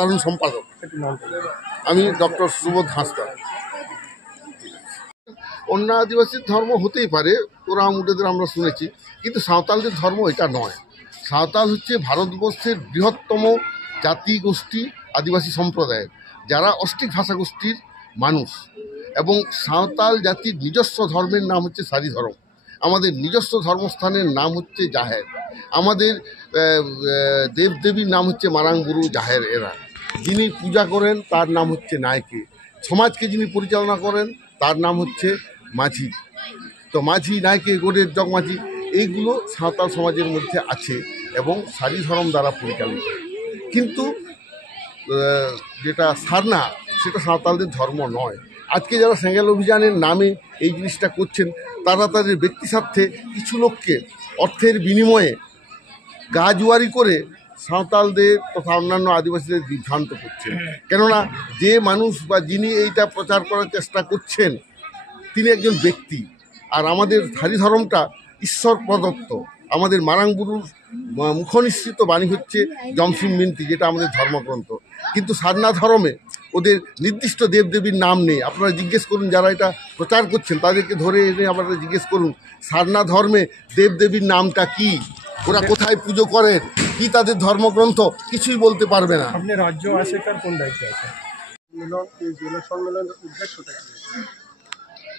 সাধারণ সম্পাদক। আমি ডক্টর সুবোধ হাঁসদা। অন্য আদিবাসীর ধর্ম হতেই পারে, ওরা মুডেদের আমরা শুনেছি, কিন্তু সাঁওতালদের ধর্ম এটা নয়। সাঁওতাল হচ্ছে ভারতবর্ষের বৃহত্তম জাতি গোষ্ঠী আদিবাসী সম্প্রদায়ের, যারা অষ্টিক ভাষাগোষ্ঠীর মানুষ। এবং সাঁওতাল জাতির নিজস্ব ধর্মের নাম হচ্ছে সারি ধর্ম। আমাদের নিজস্ব ধর্মস্থানের নাম হচ্ছে জাহের। আমাদের দেবদেবীর নাম হচ্ছে মারাংবুরু জাহের এরা। যিনি পূজা করেন তার নাম হচ্ছে নায়কে। সমাজকে যিনি পরিচালনা করেন তার নাম হচ্ছে মাঝি। তো মাঝি, নায়কে, গোড়ের জগমাঝি এইগুলো সাঁওতাল সমাজের মধ্যে আছে এবং সারি ধর্ম দ্বারা পরিচালিত। কিন্তু যেটা সারনা, সেটা সাঁওতালদের ধর্ম নয়। আজকে যারা সেঙ্গেল অভিযানের নামে এই জিনিসটা করছেন, তারা তাদের ব্যক্তি স্বার্থে কিছু লোককে অর্থের বিনিময়ে গাজুয়ারি করে সাঁওতালদের তথা অন্যান্য আদিবাসীদের বিভ্রান্ত করছেন। কেননা যে মানুষ বা যিনি এইটা প্রচার করার চেষ্টা করছেন তিনি একজন ব্যক্তি, আর আমাদের সারি ধর্মটা ঈশ্বর প্রদত্ত। আমাদের মারাংবুরুর মুখনিসৃত বাণী হচ্ছে জমসিম মিন্তি, যেটা আমাদের ধর্মগ্রন্থ। কিন্তু সারনা ধর্মে ওদের নির্দিষ্ট দেবদেবীর নাম নেই। আপনারা জিজ্ঞেস করুন, যারা এটা প্রচার করছেন তাদেরকে ধরে এনে আপনারা জিজ্ঞেস করুন সারনা ধর্মে দেবদেবীর নামটা কি, ওরা কোথায় পুজো করে, কি তাদের ধর্মগ্রন্থ, কিছুই বলতে পারবে না। আপনি রাজ্য আশেকার কোন দায়িত্বে আছেন? জেলা সম্মেলনের উদ্দেশ্যটা কি?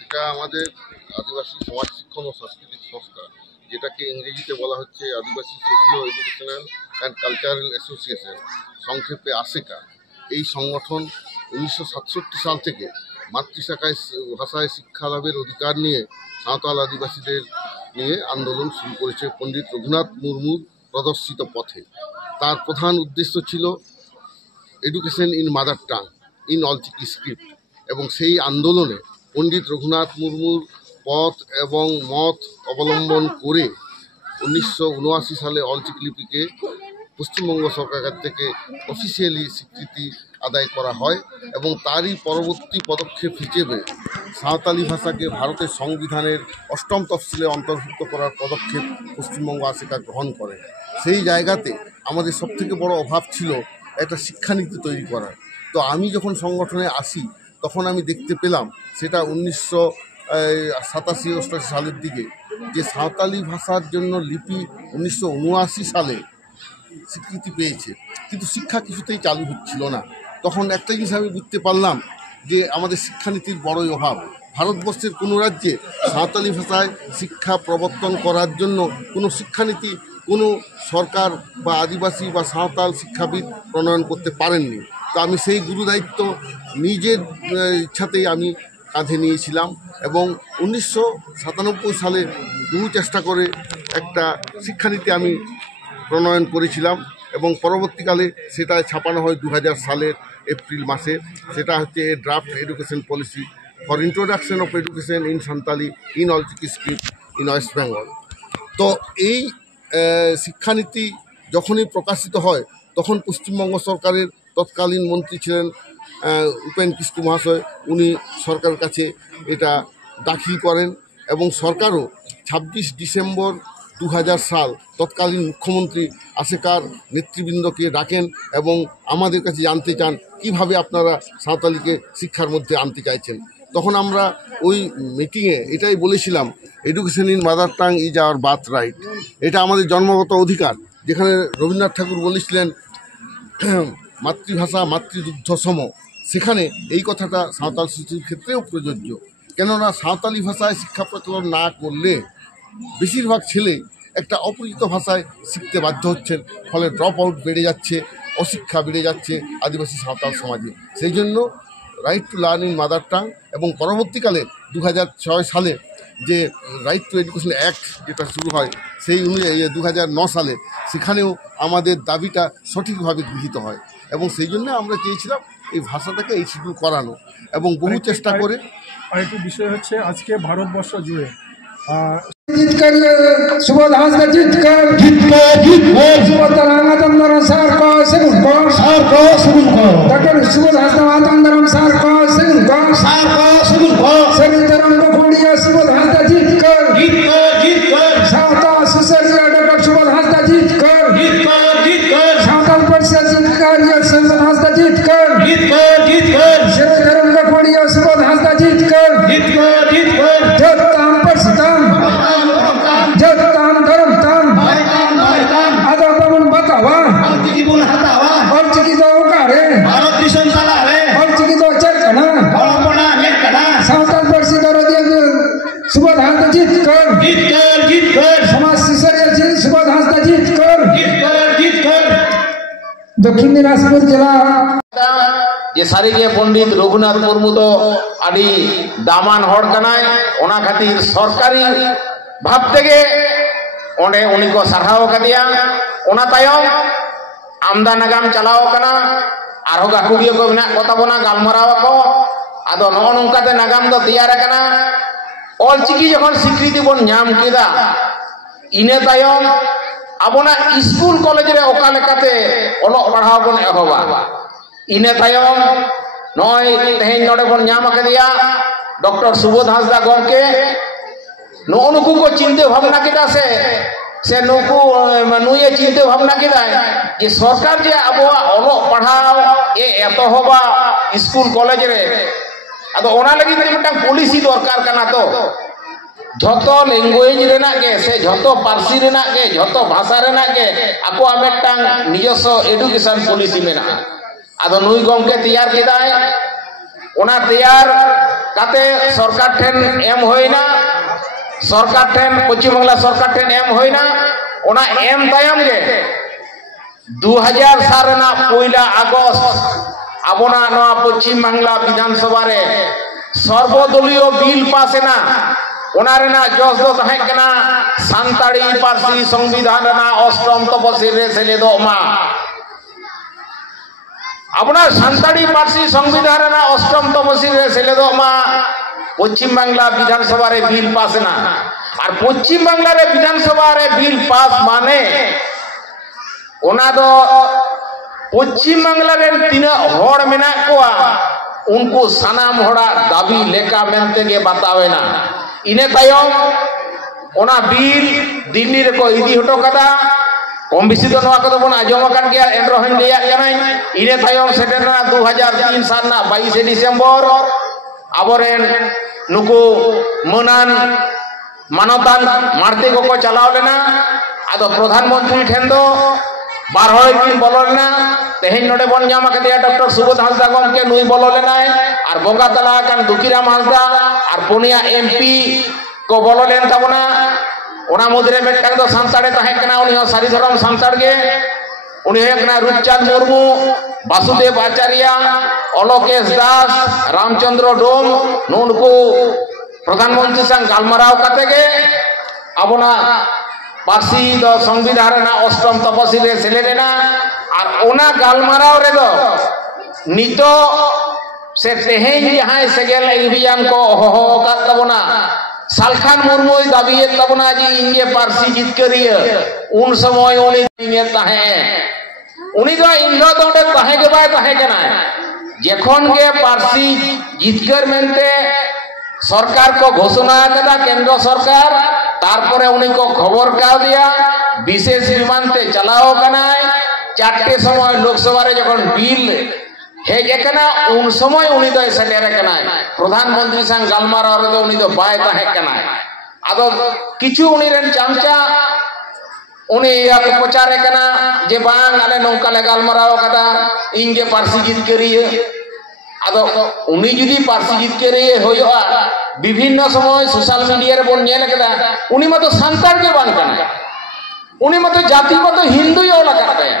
এটা আমাদের আদিবাসী সমাজ শিক্ষণ ও সাংস্কৃতিক সংস্থা, যেটাকে ইংরেজিতে বলা হচ্ছে Adivasi socio educational and cultural association, সংক্ষেপে আশেকা। এই সংগঠন 1967 সাল থেকে মাতৃশাখায় ভাষায় শিক্ষা লাভের অধিকার নিয়ে সাঁওতাল আদিবাসীদের নিয়ে আন্দোলন শুরু করেছে পণ্ডিত রঘুনাথ মুর্মুর প্রদর্শিত পথে। তার প্রধান উদ্দেশ্য ছিল education in mother tongue in Ol Chiki script, এবং সেই আন্দোলনে পণ্ডিত রঘুনাথ মুর্মুর পথ এবং মত অবলম্বন করে 1979 সালে অলচিকি লিপিকে পশ্চিমবঙ্গ সরকার থেকে অফিসিয়ালি স্বীকৃতি আদায় করা হয়, এবং তারই পরবর্তী পদক্ষেপ হিসেবে সাঁওতালি ভাষাকে ভারতের সংবিধানের 8ম তফসিলে অন্তর্ভুক্ত করার পদক্ষেপ পশ্চিমবঙ্গ আশেকা গ্রহণ করে। সেই জায়গাতে আমাদের সবথেকে বড় অভাব ছিল একটা শিক্ষানীতি তৈরি করার। তো আমি যখন সংগঠনে আসি তখন আমি দেখতে পেলাম, সেটা 1987-88 সালের দিকে, যে সাঁওতালি ভাষার জন্য লিপি 1979 সালে স্বীকৃতি পেয়েছে, কিন্তু শিক্ষা কিছুতেই চালু হচ্ছিল না। তখন একটা জিনিস আমি বুঝতে পারলাম যে আমাদের শিক্ষানীতির বড়ই অভাব। ভারতবর্ষের কোনো রাজ্যে সাঁওতালি ভাষায় শিক্ষা প্রবর্তন করার জন্য কোনো শিক্ষানীতি কোনো সরকার বা আদিবাসী বা সাঁওতাল শিক্ষাবিদ প্রণয়ন করতে পারেননি। তো আমি সেই গুরুদায়িত্ব নিজের ইচ্ছাতেই আমি কাঁধে নিয়েছিলাম, এবং 1997 সালে বহু চেষ্টা করে একটা শিক্ষানীতি আমি প্রণয়ন করেছিলাম, এবং পরবর্তীকালে সেটা ছাপানো হয় 2000 সালের এপ্রিল মাসে। সেটা হচ্ছে draft education policy for introduction of education in Santali in Ol Chiki script in West Bengal. তো এই শিক্ষানীতি যখনই প্রকাশিত হয় তখন পশ্চিমবঙ্গ সরকারের তৎকালীন মন্ত্রী ছিলেন উপেন কিস্কু মহাশয়। উনি সরকারের কাছে এটা দাখিল করেন, এবং সরকারও 26 ডিসেম্বর 2000 সাল তৎকালীন মুখ্যমন্ত্রী আশেকার নেতৃবৃন্দকে ডাকেন এবং আমাদের কাছে জানতে চান কিভাবে আপনারা সাঁওতালিকে শিক্ষার মধ্যে আনতে চাইছেন। তখন আমরা ওই মিটিংয়ে এটাই বলেছিলাম, education in mother tongue is our birth right. এটা আমাদের জন্মগত অধিকার। যেখানে রবীন্দ্রনাথ ঠাকুর বলেছিলেন মাতৃভাষা মাতৃদুগ্ধ সম, সেখানে এই কথাটা সাঁওতাল শিশুর ক্ষেত্রেও প্রযোজ্য। কেননা সাঁওতালি ভাষায় শিক্ষা প্রচলন না করলে বেশিরভাগ ছেলে একটা অপরিচিত ভাষায় শিখতে বাধ্য হচ্ছেন, ফলে ড্রপ আউট বেড়ে যাচ্ছে, অশিক্ষা বেড়ে যাচ্ছে আদিবাসী সাঁওতাল সমাজে। সেই জন্য right to learn in mother tongue, এবং পরবর্তীকালে 2006 সালে যে রাইট টু এডুকেশন অ্যাক্ট যেটা শুরু হয়, সেই অনুযায়ী 2009 সালে সেখানেও আমাদের দাবিটা সঠিকভাবে গৃহীত হয়, এবং সেই জন্য আমরা চেয়েছিলাম এই ভাষাটাকে এই শিডিউল করানো, এবং বহু চেষ্টা করে। আরেকটি বিষয় হচ্ছে আজকে ভারতবর্ষ জুড়ে सुबोध हांसदा जीतकर सुबोध रांगाचंद्र सर को डॉक्टर सुबोध हांसदा वातंदरम सर को सरितरम को खोड़िया सुबोध हांसदा जीतकर सावता सुसरिया डॉक्टर सुबोध हांसदा जीतकर सावताल परिषद जीतकर हांसदा जीतकर सेवा धर्म गफड़िया सुबोध हांसदा जीतकर जगताम परसताम जगताम धर्म ताम आदा बमन बतावा और चिकी दो उकारे और चिकी दो चरकना सावताल परसी दरो दिया सुबोध हांसदा जीतकर समाज सिसरिया जी सुबोध हांसदा जीतकर दक्षिण दिनाजपुर जिला जे सारिगे पंडित रघुनाथ मुर्मू दो आदि दामान हड़ कनाय ओना खातिर सरकारी भाव तेगे ओंडे उनी को सारहाव कदिया ओना तायम आमदा नागाम चलाव कना आरो गाकुड़िया को मेना को ताबोना गालमाराव को आदो नो नोंकाते नागाम दो तैयार कना ऑलचिकी जखन स्वीकृति बन नाम केदा इने तायम आबोना स्कूल कॉलेज रे ओका लेकाते ओलो पढ़ाव बन एहबा इने तायम नय तेहेन नोडे बन नाम कदिया डॉक्टर सुबोध हांसदा गमके नुकु को चिंता भावना केदा से नुकु नुये चिंता भावना केदा जे सरकार जे आबो ओलो पढ़ाव ए एतोहबा स्कूल कॉलेज रे आदो ओना लगी मिटा पॉलिसी दरकार कना तो झतो लैंग्वेज रेना के से झतो पार्सी रेना के झतो भाषा रेना के आको आमेटांग निजस्व एडुकेशन पॉलिसी मेना आदो नुई गमके तैयार केदाय ओना तैयार काते सरकार ठेन एम होइना सरकार ठेन पश्चिम बांगला सरकार ठेन एम होइना ओना एम तायम गे 2000 साल रेना 1 আগস্ট आबोना नवा पश्चिम बांगला विधानसभा रे सर्वदलीय बिल पासेना ओना रेना जस दो तहे कना सानताड़ी पार्सी संविधान रेना अष्टम तपसिल रे सेलेदोमा आबोना सानताड़ी पार्सी संविधान रेना अष्टम तपसिल रे सेलेदोमा पश्चिम बांगला विधानसभा रे बिल पासेना और पश्चिम बांगला रे विधानसभा रे बिल पास माने ओना दो पश्चिम बांगला रे तीना हड़ मेना कोआ उनको सानाम हड़ा दाबी लेका मेनते के बतावेना इने तायम ओना बिल दिल्ली रे को इदी हटो कदा कम बेसी तो नवा कदो बन आजम कान गया एनरोहन लिया कनाई इने तायम सेटेना 2003 साल ना 22 डिसेम्बर आबोरेन नुको मनान मानतान मारते को चलाव लेना आदो प्रधानमंत्री ठेन दो बारहड़ दिन बोलो लेना तेहेन नोडे बन नाम कदिया डॉक्टर सुबोध हांसदा गमके नुई बोलो लेना और बोंगा तला कान दुखीराम हांसदा और पुनिया एमपी को बोलो लेन ताबोना ओना मुद्रे मेटांग दो सांताड़े ताहे कना उनी हो सारी धर्म सांताड़ गे उनी हे कना रूपचांद मुर्मू वासुदेव आचार्य अलोकेश दास रामचंद्र डोम नुनको प्रधानमंत्री संग गालमाराव काते गे आबोना पार्सी दो संविधान ना अष्टम तपसिल रे सेलेना और ओना गालमाराव रे दो नितो से तेहेन जहां सेगेल अभियान को हो का तबना सालखान मुर्मू दाबिये तबना जी इंगे पार्सी जितकरिया उन समय उनी ने ताहे उनी दो इंदो दोडे ताहे के बाय ताहे केना जेखन गे पार्सी जितकर मेनते सरकार को घोषणा कदा केंद्र सरकार तारपरे उनी को खबर का दिया विशेष विमान ते चलाओ कनाय 4टे समय लोकसभा रे जखन बिल हेजे कना उन समय उनी दो सेटेर कनाय प्रधानमंत्री संग गालमाराव रे दो उनी दो बाय ताहे कनाय आदो किछु उनी रेन चामचा उनी याक प्रचारे कना जे बांग आले नौका ले गालमाराव कदा इंगे पार्सी जित करिए आदो उनी जुदी पार्सी जित करिए होयोआ विभिन्न समय सोशल मीडिया रे बन नेल कदा उनी मतो संतान के बांग कना उनी मतो जाति मतो हिंदू यो लगा गया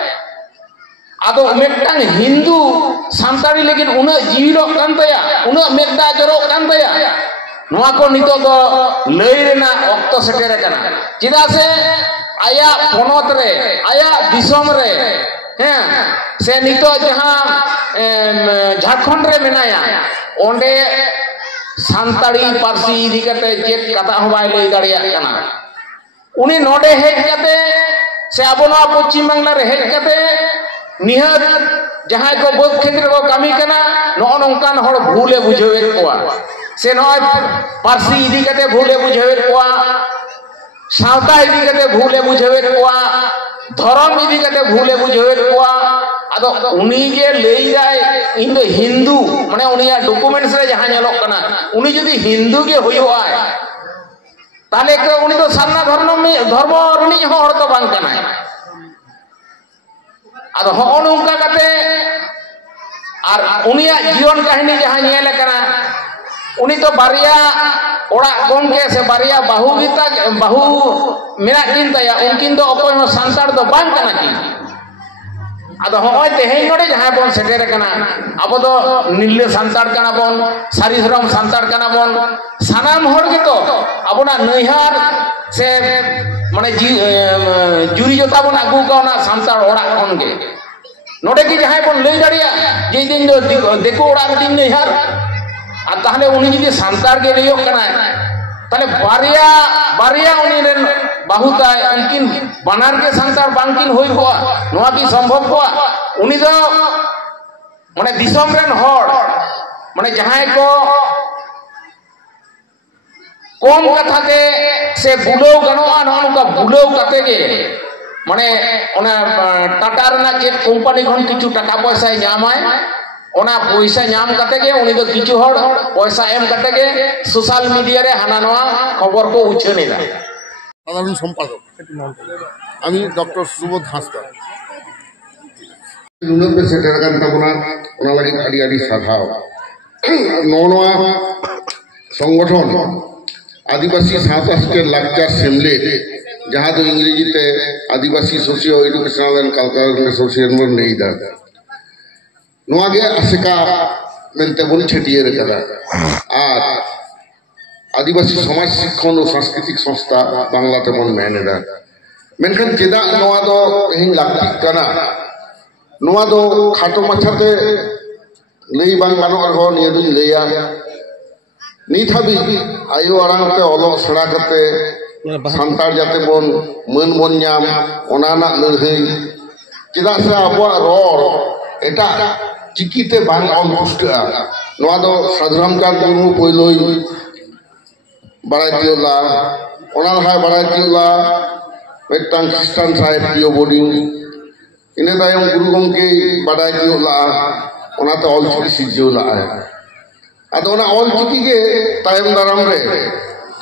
आदो मेटांग हिंदू संताड़ी लेकिन उना जीरो कान तया उना मेटा जरो कान तया नोआ को नितो दो लई रेना ऑक्तो सेटेर कना चिदा से आया पोनत रे आया दिसम रे हैं से नितो जहां झारखंड रे मेनाया ओंडे सानताड़ी पार्सी इदी कते चेक कथा होबाय लई दाड़िया कना उनी नोडे हेज कते से आबोना पश्चिम बांगला रे हेज कते निहत जहां को बोध क्षेत्र को कमी कना नो नोंकान हड़ भूले बुझेवेत कोआ से नय पार्सी इदी कते भूले बुझेवेत कोआ सावता इदी कते भूले बुझेवेत कोआ धर्म इदी कते भूले बुझेवेत कोआ आदो उनी जे लई जाय इन दो हिंदू माने उनिया डॉक्यूमेंट्स रे जहां नेलोक कना उनी जदी हिंदू गे होयो आय ताले के उनी तो सारना धर्म रनी हर तो बांग कनाय आदो हो नोंका कते आर उनिया जीवन कहानी जहां नेल कना उनी तो बारिया ओड़ा गोंके से बारिया बाहू गीता बाहू मेना किन तया उनकिन तो अकोय हो संसार तो बांग कना की आदो होय तेहेन नोडे जहां बोन सेटेर कना अब तो नीले संसार कना बोन सारी धर्म संसार कना बोन सानाम हर गे तो अबना नैहार से माने जुरी जोता बोन आगु काना संसार ओड़ा कोन गे नोडे की जहां बोन लई दाड़िया जे दिन दो देखो ओड़ा दिन नैहार आ ताहले उनी जदी संसार गे लइयो कना ताले बारिया बारिया उनी रेन बाहुताय उनकिन बानार के संसार बांकिन होई हुआ नोआ की संभव हुआ उनी दो माने दिसम रेन हर माने जहां को कम कथा ते से बुलो गनोआ नोका बुलो कते गे माने ओना टाटा रना जे कंपनी खन किछु टाका पैसा ᱧᱟᱢᱟय ओना पैसा ᱧᱟᱢ कते गे उनी दो किछु हर पैसा एम कते गे सोशल मीडिया रे हाना नोआ खबर को उछनेला সাধারণ সম্পাদক আমি ডক্টর সুবোধ হাঁসদা নুনবে সেটের কান তাবনা ওনা লাগি আড়ি আড়ি সাধাও নওয়া সংগঠন আদিবাসী সাঁওতালদের লাকচার সেমলে যাহা তো ইংরেজিতে Adivasi socio educational and cultural association নেই দা নোয়া গে আসেকা মেনতে বল ছেটিয়ে রেখা আর आदिवासी समाज शिक्षण और सांस्कृतिक संस्था बांग्लाते बन मेनेदा मेनखान चेदा नोआ दो हिं लाक्ति कना नोआ दो खाटो माछाते लई बांग गानो रहो निया दुन लैया नित हाबि आयो आरांगते अलो सड़ा कते सान्तार जाते बन मन बन ᱧᱟᱢ ओनाना लड़हई चेदा से आबो रोर एटा चिकिते बांग ऑल पुष्टा नोआ दो साधुरामचंद मुर्मू पयलोई बारातियोला ओना हाय बारातियोला मिदटां ख्रिस्टान साहेब पियो बोर्डिंग इने तायम गुरु गमके बारातियोला ओनाते ऑल चिकी सिजोला है आदो ओना ऑल चिकी के तायम दाराम रे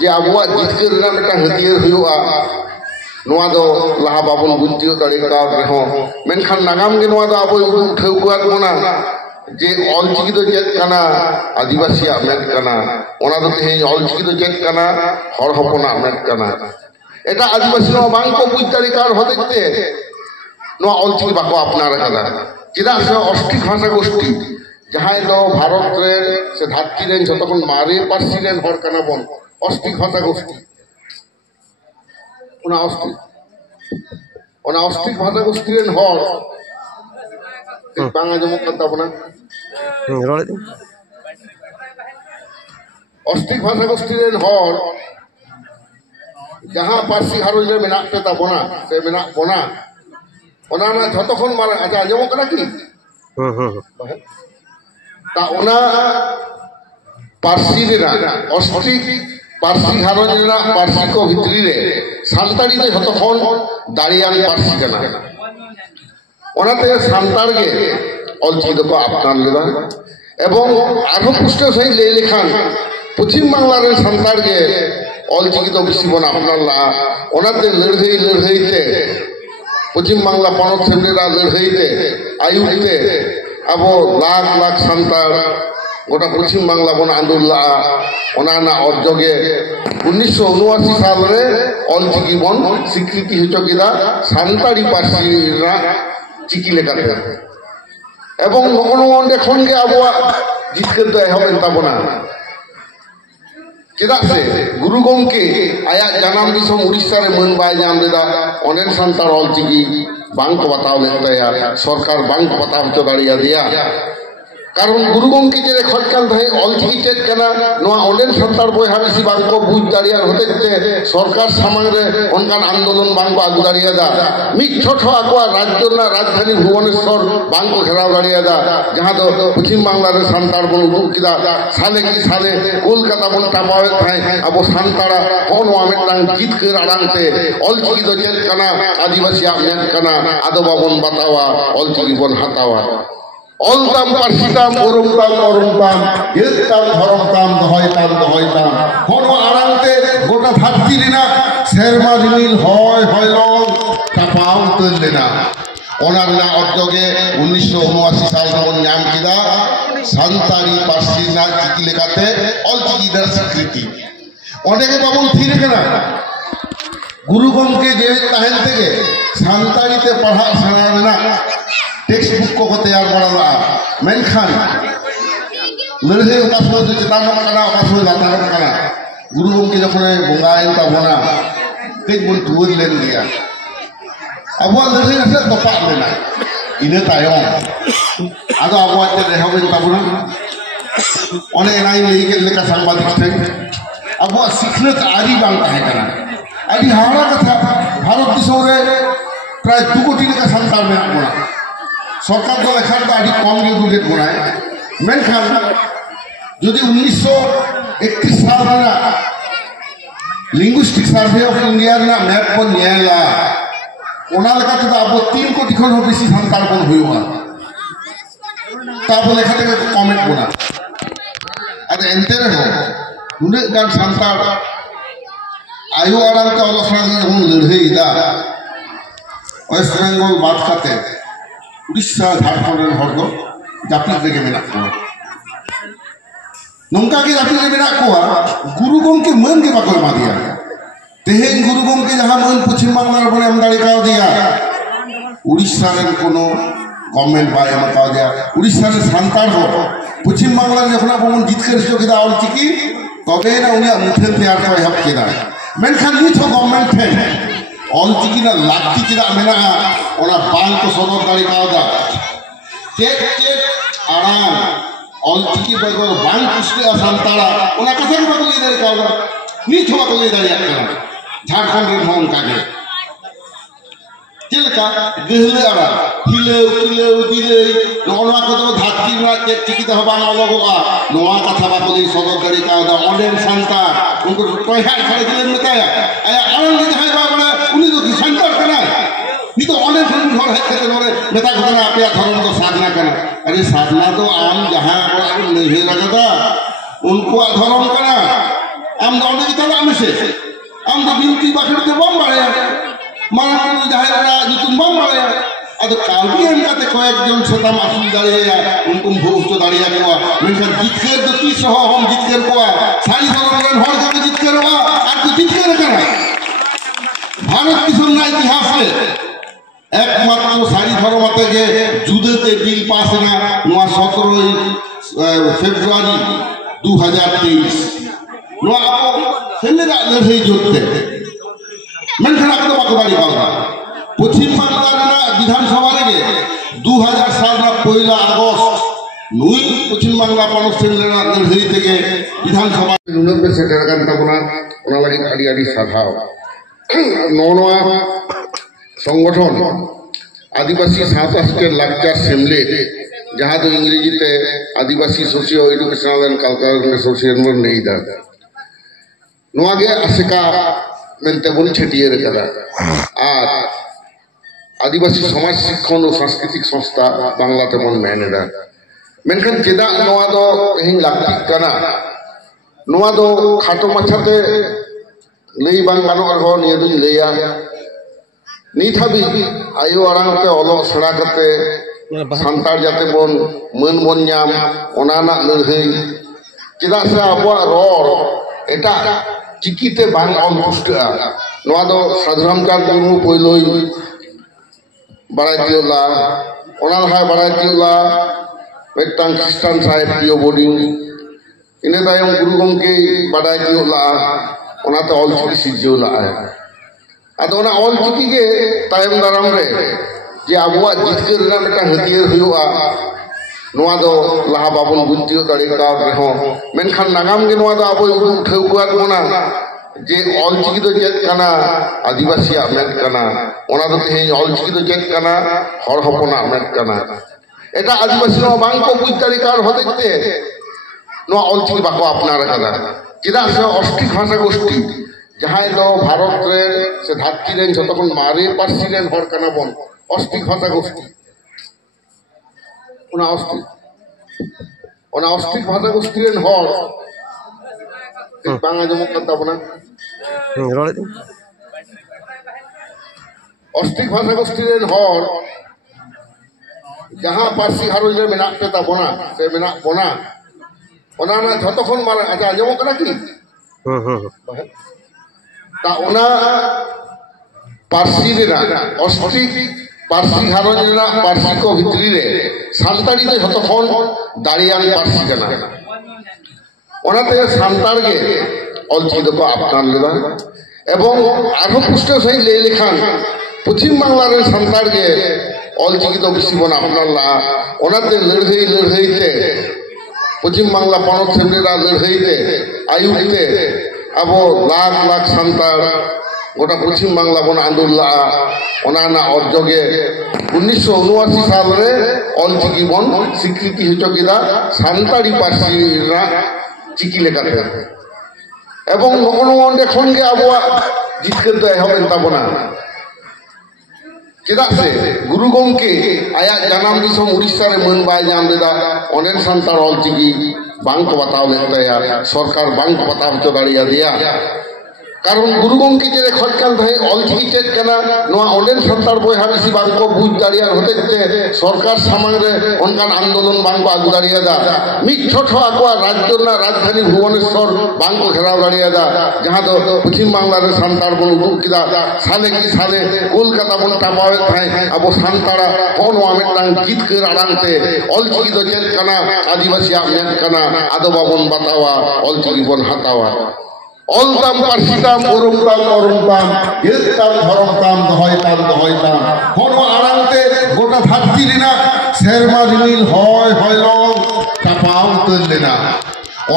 जे आबुआ जितकेर रेना मिदटां हथियार हुयुआ नोआ दो लाहा बाबन बुंतियो दाड़े का रेहो मेनखान नागाम गे नोआ दो आबो उठाउ कुआत मोना जे ऑल चिकी दो चेत कना आदिवासी मेद कना ओना दो तेहें ऑल चिकी दो चेत कना हर हपना मेद कना एटा आदिवासी नो बांग को बुझ दाड़ी कार होतेते नो ऑल चिकी बाको अपनार कना चेदा से अष्टिक भाषा गोष्ठी जहां दो भारत रे से धारती रे जतखन मारे पारसी रे हर कना बन अष्टिक भाषा गोष्ठी ओना अष्टिक भाषा गोष्ठी रे हर बांगा जमो कता बना अष्टिक भाषा गोष्ठी रे हर जहां पारसी हारो जे मेना पेता बना से मेना बना ओना ना जतखन मारे अच्छा जमो कना की ता ओना पारसी रे अष्टिक पारसी हारो जे ना पारसी को भितरी रे सान्ताड़ी ते जतखन दाड़ियान पारसी कना ओनाते सान्ताड़ गे अलचिकी दो आपनार लेदा एवं आरो पुष्ट सही ले लेखान पश्चिम बांगला रे सान्ताड़ गे अलचिकी दो बेशी बन आपनार ला ओनाते लड़हईते पश्चिम बांगला पनत सेमनेरा लड़हईते आयुते अब लाख लाख सान्ताड़ गोटा पश्चिम बांगला बन आंदोलन ओनाना अर्जगे 1979 साल रे अलचिकी बन स्वीकृति हचो किदा सान्ताड़ी पारसी रा चिकी लेकाते एवं नगन ओंडे खन गे आबोआ जितकेर दो एहबेन ताबोना चेदा से गुरु गमके आया जानाम दिसम उड़ीसा रे मन बाय जाम लेदा अनेक सान्ताड़ अलचिकी बांग को बताव लेन ताया सरकार बांग को बताव हचो दाड़िया दिया कारण गुरु गंगे जे खजकान थे अलचिकी चेक करना नवा ओलेन संतार बयहा बेसी बांको बुझ दाड़िया होते सरकार सामांग रे उनकान आंदोलन बांको आगु दाड़िया दा मिट छोट आकुआ राज्य ना राजधानी भुवनेश्वर बांको घेराव दाड़िया दा जहां दो पश्चिम बांग्ला रे संतार बन उदुग किदा साले की साले कोलकाता बन टापावे थाय अब संतारा होनवा मिटांग जितकर आड़ांगते अलचिकी दो चेक करना आदिवासी आमेन करना आदो बाबन बतावा अलचिकी बन हतावा अलताम पार्सिताम ओरमताम गेलताम धरमताम दहयताम होनो आरांगते गोटा धरती लेना शेरमा रिमिल হয় লং টাপাও তুল लेना ओनार ना उद्योगे 1979 साल में नाम किदा सान्ताड़ी पार्सी ना चिकी लेकाते अलचिकी दर स्वीकृति অনেকে বাবুল থিরে কেনা गुरु गंगे जे ताहेन तेगे सान्ताड़ीते पढ़ा सेना रेना टेक्स्ट बुक को तैयार करा मेनखान लड़े उपासना जो चेतानम कना उपासना लातारम कना गुरु गंगे जखने बंगाइन ताबना तेज बन तुवर लेन दिया अब लड़े से तपा लेना इने तायम आदो अब ते रेहाबेन ताबना अने नाइ लेके लेका सांबादिक थे अब सिखनत आदि बांग ताहे कना आदि हारा कथा भारत दिसों रे प्राय 2 कोटी लेका संतान में बना सरकार तो लेखान तो आदि कम गे बुलेट बनाए मेनखान यदि 1931 साल ना लिंग्विस्टिक सर्वे ऑफ इंडिया ना मैप पर न्यायला ओना लेका तो अब 3 कोटी खन हो बेसी संतान बन हुआ ताब लेखा ते कमेंट बना अरे एंते रे उन्हें गान संतान आयु आराम का अलसना हम लड़े इदा वेस्ट बेंगल बात करते उड़ीसा झारखंड हर दो जाति रेगे मेना को नंका के जाति रेगे मेना को गुरु गंगे मन के बाको मा दिया तेहेन गुरु गंगे जहां मन पश्चिम बांग्ला बने हम दाड़ी का दिया उड़ीसा रे कोनो गवर्नमेंट बाय हम का दिया उड़ीसा रे संतान हो पश्चिम बांग्ला जखना बमन जितकर जो किदा और चिकी तबे ना उन्हें मुठे तैयार कर हब किदा मेनखान नित हो गवर्नमेंट थे अलचिकी ना लाठी चिदा मेना ओना बांग को सदर दाड़ी कावदा चेक चेक आराम अलचिकी बगोर बांग कुस्ते संताड़ा ओना कथन बगली दाड़ी कावदा नित हो बगली दाड़ी आकना झारखंड रे होन कागे चलका गहले आरा हिले दिले नोना को तो धाती ना चेक चिकी तो बांग लगोगा नोआ कथा बगली सदर दाड़ी कावदा ओडेन संता उनको टोया खड़े दिले बताया आया आनंद जहां बाबा उन्हीं तो संतर करना नहीं तो ऑनलाइन फिल्म घर है कहते लोरे नेता को ना आपया धर्म को साधना करना अरे साधना तो आम जहां नहीं लगता उनको धर्म करना आम दौड़ने की तरह आम से आम तो बिनती बाखड़ के बम मारे मारा जहां जो तुम बम मारे अब कालबी हम कहते कोई एक जन छोटा मासूम दाड़िया उनको भूख तो दाड़िया केवा मेनखान जितकर जो 30 हम जितकर कोआ सारी धर्म हर जगह जितकर वा और तो जितकर करना भारत दिसम ना इतिहास में एकमात्र सारी धर्मते के जुदेते बिल पास ना 17 फेब्रुआरी 2023 नो आप सेलेदा लड़े जोते मेनखान आपको बाकबाड़ी बागा पश्चिम बांग्ला ना विधानसभा रे 2000 साल ना 1 আগস্ট নুই পশ্চিম বাংলা পানসেলেনা লড়ে থেকে বিধানসভা নুনবে সেটার কান তাবনা ওনা লাগি আড়ি আড়ি সাধাও नौनवा संगठन आदिवासी सावता स्टेट लाक्चार सेमले जहाँ तो इंग्रेजी ते Adivasi socio educational and cultural association नहीं दा नोआ गे आसेका मेनते बन छटियर कदा आर आदिवासी समाज शिक्षण और सांस्कृतिक संस्था बांग्ला ते बन मेनेदा मेनखान चेदा नोआ दो हिं लाक्ति कना नोआ दो खाटो माछाते लई बांग गानो हो निया दुन लेया नीत हाबी आयो आराम ते ओलो सड़ा करते संतार जाते बन मन बन नाम ओनाना लड़हई चेदा से आबो रोड एटा चिकीते बांग ऑन पुष्टा नोआ दो साधारणकार मुर्मू पयलोई बारायतियोला ओना हाय बारायतियोला मिदटांग क्रिस्टान साहेब पियो बोर्डिंग इने तायम गुरु गंगे बारायतियोला ओनाते अलचिकी सिरजौला आदो ओना अलचिकी के तायम दाराम रे जे आबुआ जितकर ना मिदटांग हथियार हुआ नोआ दो लहा बाबन बुझतियो दाड़े का रहो मेनखान नागाम के नोआ दो आबो उठाव कुआत मोना जे ऑलचिकी दो चेत कना आदिवासी मेद कना ओना दो तेहें ऑलचिकी दो चेत कना हर हपना मेद कना एटा आदिवासी नो बांग को बुझ दाड़े का होतेते नोआ ऑलचिकी बाको अपनार कदा चेदा से ऑस्ट्रिक भाषा गोष्ठी जहां दो भारत रे से धरती रे जतखन मारे पार्सी रे हर कना बन ऑस्ट्रिक भाषा गोष्ठी ओना ऑस्ट्रिक भाषा गोष्ठी रे हर बांगा जमो कता बना ऑस्ट्रिक भाषा गोष्ठी रे हर जहां पार्सी हारो रे मेना पेता बना से मेना बना ओना ना जतखन मारे अच्छा जमो कना की ता ओना पार्सी रे ऑस्ट्रिक पार्सी हारो रे पार्सी को भितरी रे सानताड़ी दो जतखन दाड़ियान पार्सी कना ओनाते सानताड़ के ऑलचिकी दो को अपनार लेदा एवं आरो पुष्ट सही ले लेखान पश्चिम बांगला रे सानताड़ के ऑलचिकी दो बेसी बन अपनार ला ओनाते लड़हईते पश्चिम बांगला पनत सेमनेरा लड़हईते आयुते अब लाख लाख सानताड़ गोटा पश्चिम बांगला बन आंदोलन ओना अर्जगे 1979 साल रे ऑलचिकी बन स्वीकृति हचो केदा सानताड़ी पार्सी रा चिकी लेकाते एवं नगनो ओंडे खन गे आबोआ जितकर दो एहबेन ताबोना चेदा से गुरु गंके आया जानाम दिसम उड़ीसा रे मन बाय जाम लेदा अनेक सानताड़ ऑलचिकी बांग को बताव लेताया सरकार बांग को बताव हचो दाड़िया दिया कारण गुरु गंके जे खटकान थाहे ऑलचिकी चेत कना नोआ ओंडेन सानताड़ बयहा बेसी बांग को बुझ दाड़िया होतेते सरकार सामांग रे ओनकान आंदोलन बांग को आगु दाड़िया दा मिट छोटो आकोआ राज्य ना राजधानी भुवनेश्वर बांग को घेराव दाड़िया दा जहां दो पश्चिम बांगला रे सानताड़ बन उदुग किदा साले की साले कोलकाता बन टापावे थाए अब सानताड़ा हो नोआ मिटांग जितकर आड़ांगते ऑलचिकी दो चेत कना आदिवासी मेद कना आदो बाबन बतावा ऑलचिकी बन हतावा ऑलताम पार्सिताम ओरमताम येताम धरमताम दहयताम होनो आड़ांगते गोटा धरती रेना सेरमा रिमिल होय लो टापाव उतर लेना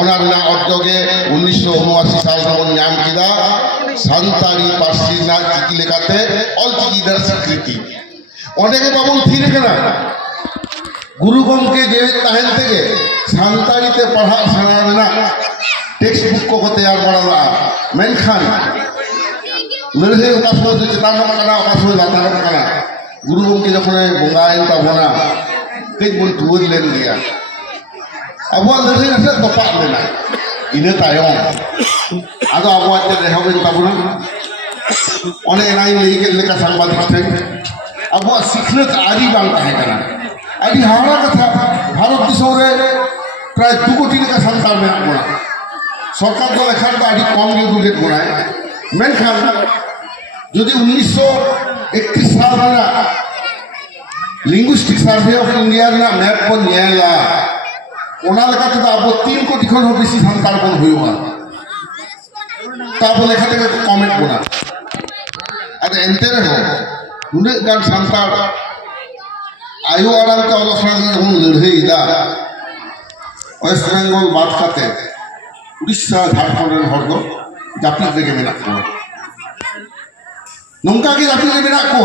ओना रेना अद्दगे 1979 साल रे नाम किदा सानताड़ी पार्सी ना चिकी लेकाते ऑलचिकी दर स्वीकृति ओंडेगे बाबन थीर कना गुरु गंके जे ताहेन तेगे सानताड़ी ते पढ़ा सेना रेना टेक्स्ट बुक को तैयार बड़ा मेनखान लड़े उपासना जो चेतानम कना उपासना लातारम कना गुरु गंके जखने बंगाइन ताबोना कई बन टूर लेन गया अब लड़े से तोपा लेना इने तायम आदो अब ते रेहबेन ताबोना ओने नाइ लेई के लेका सांबादिक थे अब सिखनत आरी बांग ताहे कना आदि हारा कथा भारत दिसम रे प्राय 2 कोटी लेका सानताड़ मेना बोना सरकार को लेखान तो आदि कम गे बुलेट बनाए मेनखान यदि 1931 साल रे लिंग्विस्टिक सर्वे ऑफ इंडिया रे मैप को नेला ओना लेका तो अब 3 कोटी खन बेसी सानताड़ बन होइबा ताब लेखा के कमेंट बना अरे एंते रे हो उने गान सानताड़ आयु आराम का अवस्था हम लड़ई दा वेस्ट बेंगल बात करते उड़ीसा झारखंड हर दो जाति रेगे मेना को नंका के जाति रे मेना को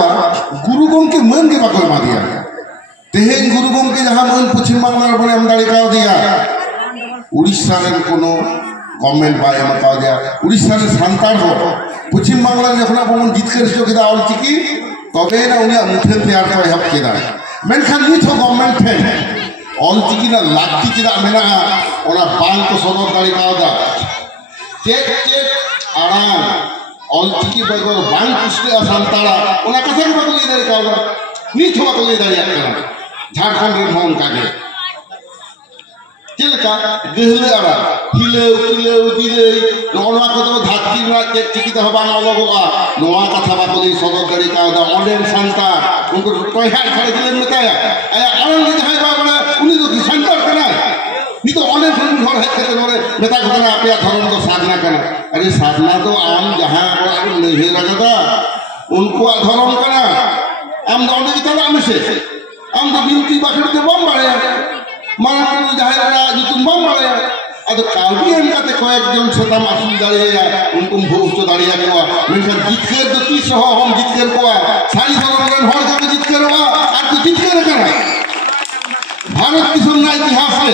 गुरु गंके मन के बाको मा दिया तेहेन गुरु गंके जहां मन पश्चिम बांगला बने हम दाड़ी का दिया उड़ीसा रे कोनो गवर्नमेंट बाय हम का दिया उड़ीसा रे सानताड़ हो पश्चिम बांगला जखना बन जितकर जो केदा ऑलचिकी तबे ना उनिया मुठे तैयार को हब केदा मेनखान निथ गवर्नमेंट थे ऑलचिकी ना लाठी केदा मेना ओना बांग को सदर दाड़ी कावदा चेक आराम ऑलचिकी बगोर बांग पुष्टे सानताड़ा ओना कथा को ले दाड़ी कावदा नी थोड़ा को ले दाड़ी आकना झारखंड रे होम कागे चलका गहले आरा हिले दिले नोना को तो धाती ना चेक चिकी तो बांग अलगोआ नोआ कथा बा को ले सदर दाड़ी कावदा ओंडेन सानता उनको टोया खड़े दिले बताया आया आनंद जहां बा उनी तो की सानताड़ कना नी तो अनेक घर है के नोरे नेता को ना आपया धर्म को साधना करना अरे साधना तो आम जहां नहीं लगता उनको धर्म करना आम दौड़ने की तरह हम से आम तो बिनती बाखड़ के बम मारे ᱢᱟᱨᱟᱝ ᱡᱟᱦᱟᱸᱭ ᱨᱮᱱᱟᱜ ᱧᱩᱛᱩᱢ ᱵᱟᱢ ᱵᱟᱲᱟᱭᱟ ᱟᱫᱚ ᱠᱟᱹᱣᱰᱤ ᱮᱢ ᱠᱟᱛᱮ ᱠᱚᱭᱮᱠᱡᱚᱱ ᱥᱮᱛᱟᱢ ᱟᱹᱥᱩᱞ ᱫᱟᱲᱮᱭᱟᱭᱟ ᱩᱱᱠᱩᱢ ᱵᱷᱳᱜ ᱦᱚᱪᱚ ᱫᱟᱲᱮᱭᱟᱠᱚᱣᱟ ᱢᱮᱱᱠᱷᱟᱱ ᱡᱤᱛᱠᱟᱹᱨ ᱫᱚ ᱛᱤᱥ ᱦᱚᱸ ᱚᱦᱚᱢ ᱡᱤᱛᱠᱟᱹᱨ ᱠᱚᱣᱟ ᱥᱟᱹᱨᱤ ᱫᱷᱚᱨᱚᱢ ᱨᱮᱱ ᱦᱚᱲ ᱜᱮᱠᱚ ᱡᱤᱛᱠᱟᱹᱨᱚᱜᱼᱟ ᱟᱨ ᱠᱚ ᱡᱤᱛᱠᱟᱹᱨ ᱟᱠᱟᱱᱟ ভারত দিশম না ইতিহাসে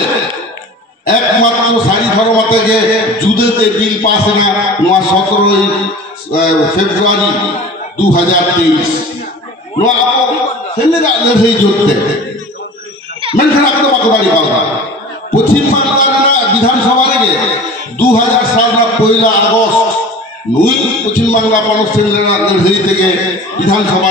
একমাত্র সারি ধর্ম থেকে যুদ্ধতে বিল পাস না 17 ফেব্রুয়ারি 2023 নোয়া সেলেরা লড়াই যুদ্ধে মেনখান আকতো বাকো দাঁড়ি পাওয়া পশ্চিম বাংলার বিধানসভা রেগে 2000 সালের 1 আগস্ট নুই পশ্চিম বাংলা মানুষ সেলেরা লড়াই থেকে বিধানসভা